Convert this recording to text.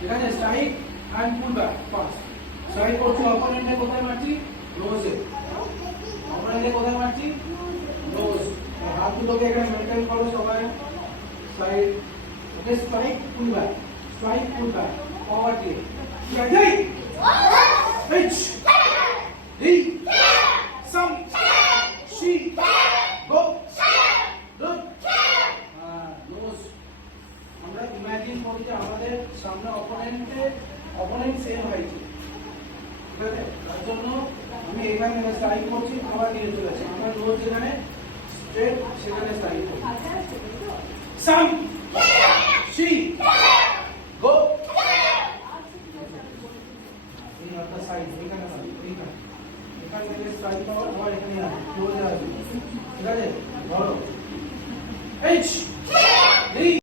ঠিক আছে strike and pull back fast strike করছি অপোনেন্টে কোথায় মারছি নোজে অপোনেন্টে কোথায় মারছি নোজ হাত দুটোকে এখানে মেইনটেইন করো সবাই side okay strike pull back power দিয়ে যাই এইচ ডি সাম শি গো গুড নোজ আমরা ইমাজিন করি যে আমাদের সামনে অপোনেন্ট সেম হয়েছে ঠিক আছে তার জন্য আমি এখানে স্ট্রাইক করছি আবার দিয়ে চলেছি আমার নোজ যেখানে স্ট্রেট সেখানে স্ট্রাইক করছি সাম শি গো এই আপনার সাইড এখানে এখান থেকে স্ট্রাইক পাওয়ার আবার এখানে আসবে ক্লোজে আসবে ঠিক আছে ধরো এইচ